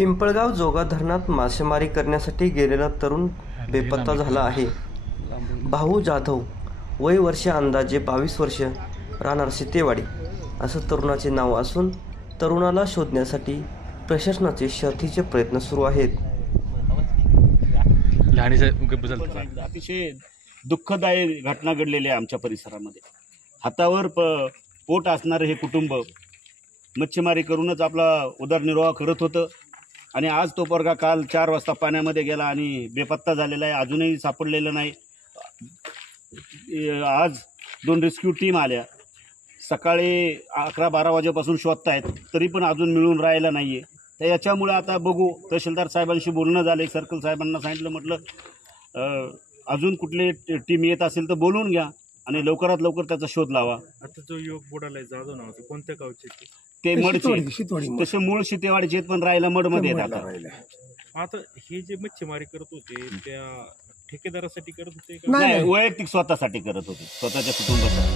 पिंपळगाव जोगा धरणात मासेमारी करण्यासाठी गेलेला तरुण बेपत्ता झाला आहे. भाऊ जाधव, वय वर्ष अंदाजे 22 वर्ष, राहणार सीतेवाडी असं तरुणाचे नाव असून तरुणाला शोधण्यासाठी प्रशासनाचे शर्थीचे प्रयत्न सुरू आहेत. अतिशय दुःखदायी घटना घडलेली आहे आमच्या परिसरामध्ये. हातावर पोट असणारं हे कुटुंब मच्छीमारी करूनच आपला उदरनिर्वाह करत होतं आणि आज तो पोरगा काल 4 वाजता पाण्यामध्ये गेला आणि बेपत्ता झालेला आहे. अजूनही सापडलेलं नाही. आज 2 रेस्क्यू टीम आल्या. सकाळी 11-12 वाजेपासून शोधतायत, तरी पण अजून मिळून राहिला नाही आहे. तर याच्यामुळे आता बघू, तहसीलदार साहेबांशी बोलणं झालं. सर्कल साहेबांना सांगितलं, म्हटलं अजून कुठले टीम येत असेल तर बोलवून घ्या आणि लवकरात लवकर त्याचा शोध लावा. आता जो युवक बुडाला जाधव नावाचा, कोणत्या गावचे ते मडचे, तसे मूळ शितेवाडीचे आहेत पण राहायला मडमध्ये येतात. आता हे जे मच्छीमारी करत होते त्या ठेकेदारासाठी करत होते नाही, वैयक्तिक स्वतःसाठी करत होते, स्वतःच्या कुटुंबासाठी.